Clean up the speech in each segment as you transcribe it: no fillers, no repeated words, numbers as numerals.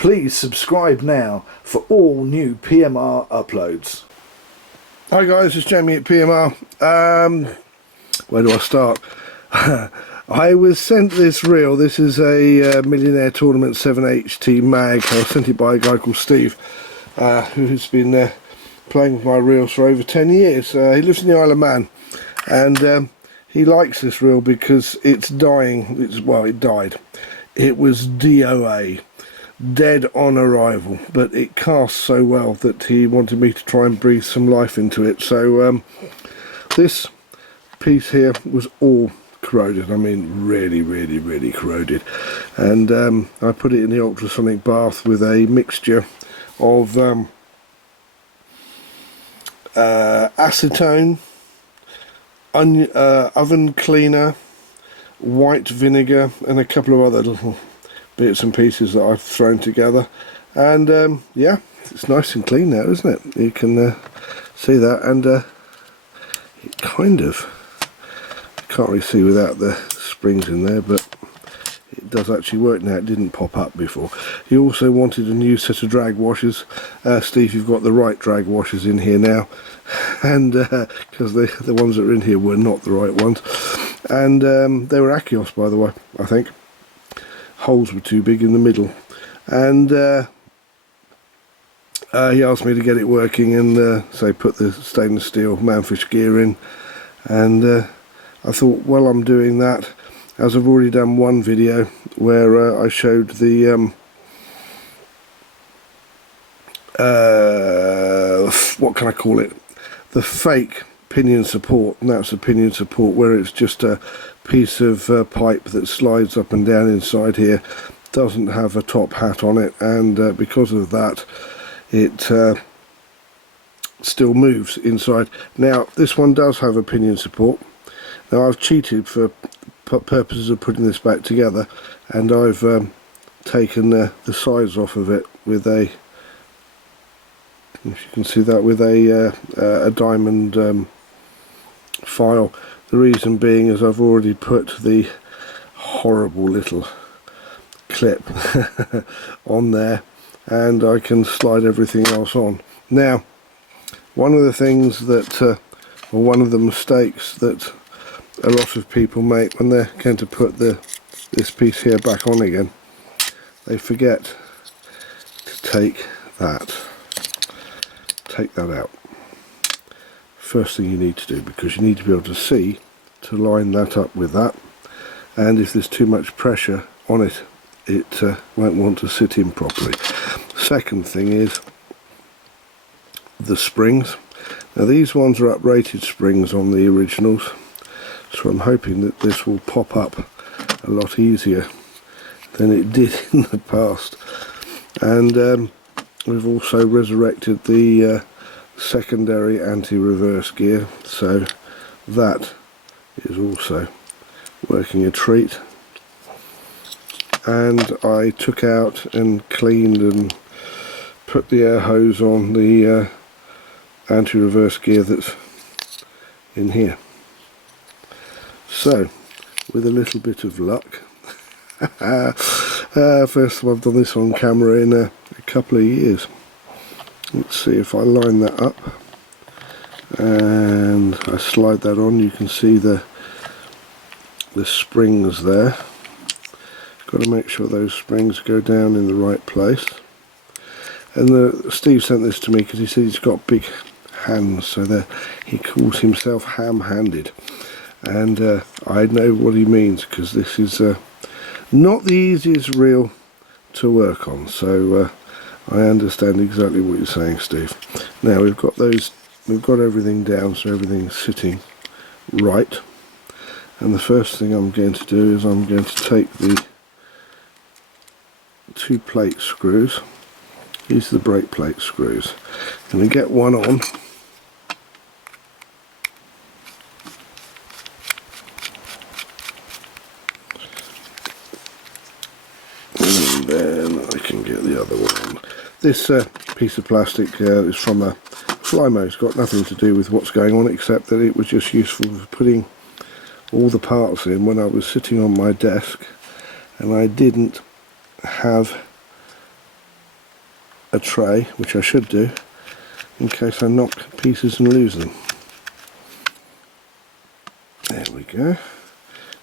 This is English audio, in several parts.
Please subscribe now for all new PMR uploads. Hi guys, it's Jamie at PMR. Where do I start? I was sent this reel. This is a Millionaire Tournament 7HT mag. I was sent it by a guy called Steve, who's been playing with my reels for over 10 years. He lives in the Isle of Man, and he likes this reel because it's dying. It died. It was DOA. Dead on arrival, but it casts so well that he wanted me to try and breathe some life into it. So this piece here was all corroded. I mean really corroded, and I put it in the ultrasonic bath with a mixture of acetone, oven cleaner, white vinegar, and a couple of other little bits and pieces that I've thrown together, and yeah, it's nice and clean now, isn't it? You can see that, and it kind of, you can't really see without the springs in there, but it does actually work now. It didn't pop up before. He also wanted a new set of drag washers. Steve, you've got the right drag washers in here now, and because the ones that are in here were not the right ones, and they were Achios, by the way, I think. Holes were too big in the middle, and he asked me to get it working and so put the stainless steel manfish gear in, and I thought, well, I'm doing that, as I've already done one video where I showed the what can I call it, the fake pinion support, and that's a pinion support where it's just a piece of pipe that slides up and down inside here, doesn't have a top hat on it, and because of that it still moves inside. Now this one does have a pinion support. Now I've cheated for purposes of putting this back together, and I've taken the sides off of it with a, if you can see that, with a diamond file. The reason being is I've already put the horrible little clip on there, and I can slide everything else on. Now, one of the things that, or one of the mistakes that a lot of people make when they're going to put this piece here back on again, they forget to take that out. First thing you need to do, because you need to be able to see to line that up with that, and if there's too much pressure on it, it won't want to sit in properly. Second thing is the springs. Now these ones are uprated springs on the originals, so I'm hoping that this will pop up a lot easier than it did in the past. And we've also resurrected the secondary anti-reverse gear, so that is also working a treat. And I took out and cleaned and put the air hose on the anti-reverse gear that's in here. So with a little bit of luck, first time I've done this on camera in a couple of years. Let's see if I line that up and I slide that on. You can see the springs there. Got to make sure those springs go down in the right place. And Steve sent this to me because he said he's got big hands, so he calls himself ham-handed, and I know what he means, because this is not the easiest reel to work on, so I understand exactly what you're saying, Steve. Now we've got everything down, so everything's sitting right, and the first thing I'm going to do is I'm going to take the 2 plate screws. These are the brake plate screws. I'm going to get one on, and then I can get the other one. This piece of plastic is from a Flymo. It's got nothing to do with what's going on, except that it was just useful for putting all the parts in when I was sitting on my desk and I didn't have a tray, which I should do, in case I knock pieces and lose them. There we go.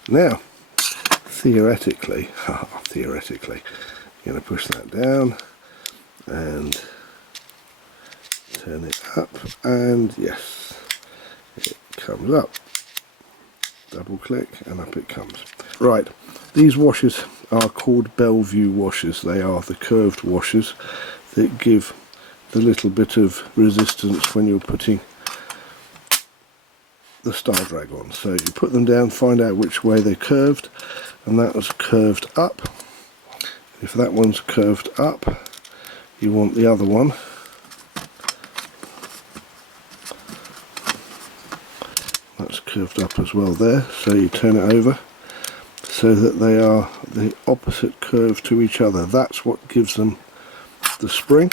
Now, theoretically, you're going to push that down and turn it up, and yes, it comes up. Double click and up it comes. Right, these washers are called Bellevue washers. They are the curved washers that give the little bit of resistance when you're putting the star drag on. So you put them down, find out which way they're curved, and that was curved up. If that one's curved up, you want the other one that's curved up as well there, so you turn it over so that they are the opposite curve to each other. That's what gives them the spring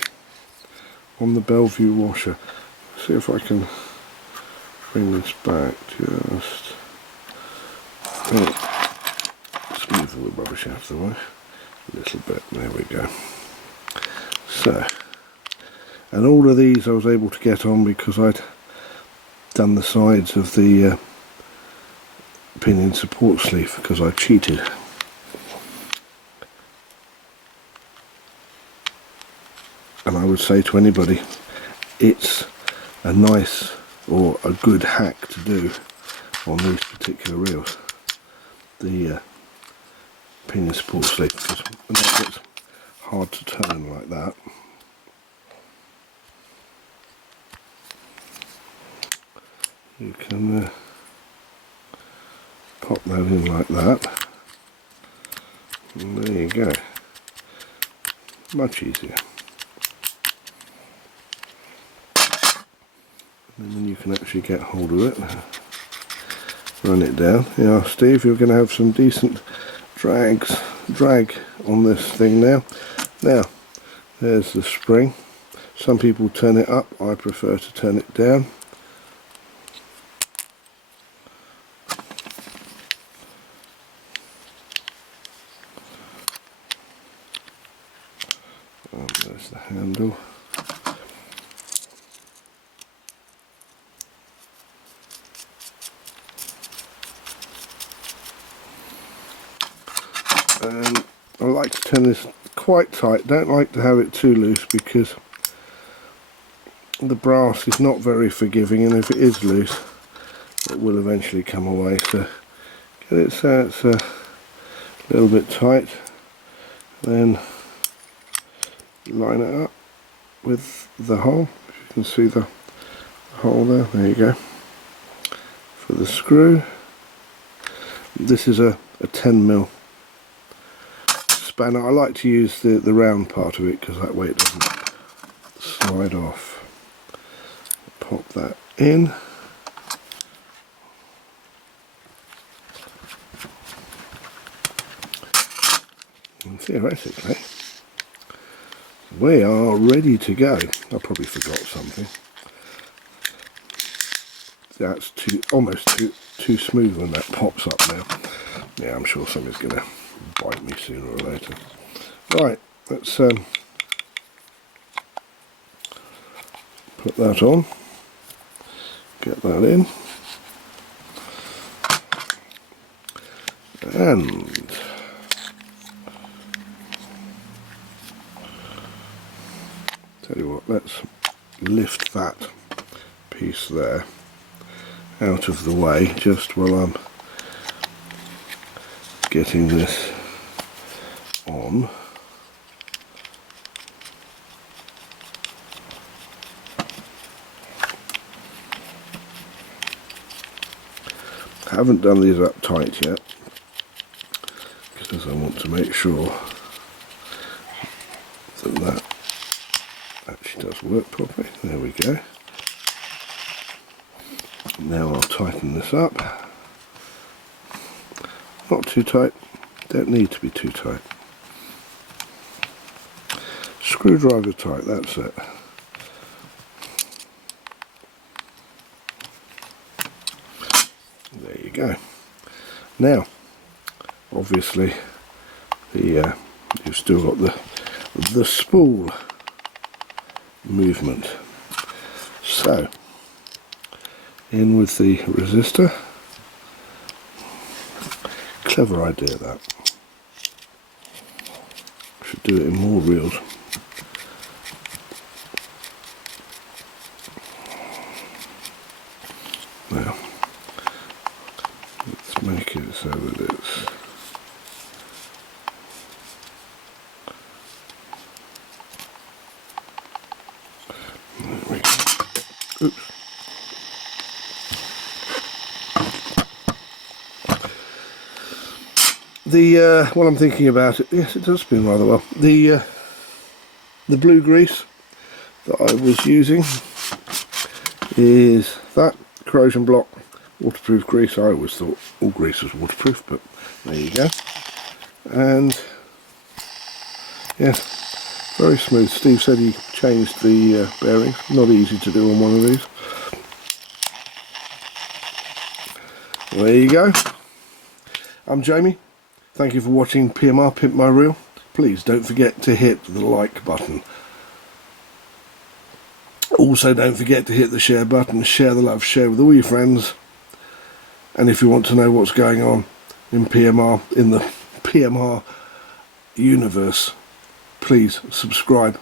on the Bellevue washer. See if I can bring this back, just move all the rubbish out of the way a little bit. There we go. So, and all of these I was able to get on because I'd done the sides of the pinion support sleeve, because I cheated. And I would say to anybody, it's a nice or a good hack to do on these particular reels, the pinion support sleeve, because when it gets hard to turn like that, you can pop that in like that, and there you go, much easier. And then you can actually get hold of it, run it down. Yeah, Steve, you're going to have some decent drag on this thing now. Now, there's the spring. Some people turn it up, I prefer to turn it down. And there's the handle. And I like to turn this quite tight, don't like to have it too loose because the brass is not very forgiving, and if it is loose it will eventually come away. So get it so it's a little bit tight, then line it up with the hole. You can see the hole there you go, for the screw. This is a 10mm spanner. I like to use the round part of it because that way it doesn't slide off. Pop that in. And theoretically we are ready to go. I probably forgot something. That's almost too smooth when that pops up now. Yeah, I'm sure something's going to bite me sooner or later. Right, let's put that on, get that in, and tell you what, let's lift that piece there out of the way just while I'm getting this on. I haven't done these up tight yet because I want to make sure that that actually does work properly. There we go. Now I'll tighten this up. Not too tight, don't need to be too tight. Screwdriver tight, that's it. There you go. Now, obviously, you've still got the spool movement. So, in with the resistor. Clever idea that. Should do it in more reels. Now, let's make it so that it's oops. What I'm thinking about it, yes, it does spin rather well. The blue grease that I was using is that corrosion block waterproof grease. I always thought all grease was waterproof, but there you go. And yes, very smooth. Steve said he changed the bearings. Not easy to do on one of these. There you go. I'm Jamie. Thank you for watching PMR Pimp My Reel. Please don't forget to hit the like button. Also don't forget to hit the share button. Share the love, share with all your friends. And if you want to know what's going on in PMR, in the PMR universe, please subscribe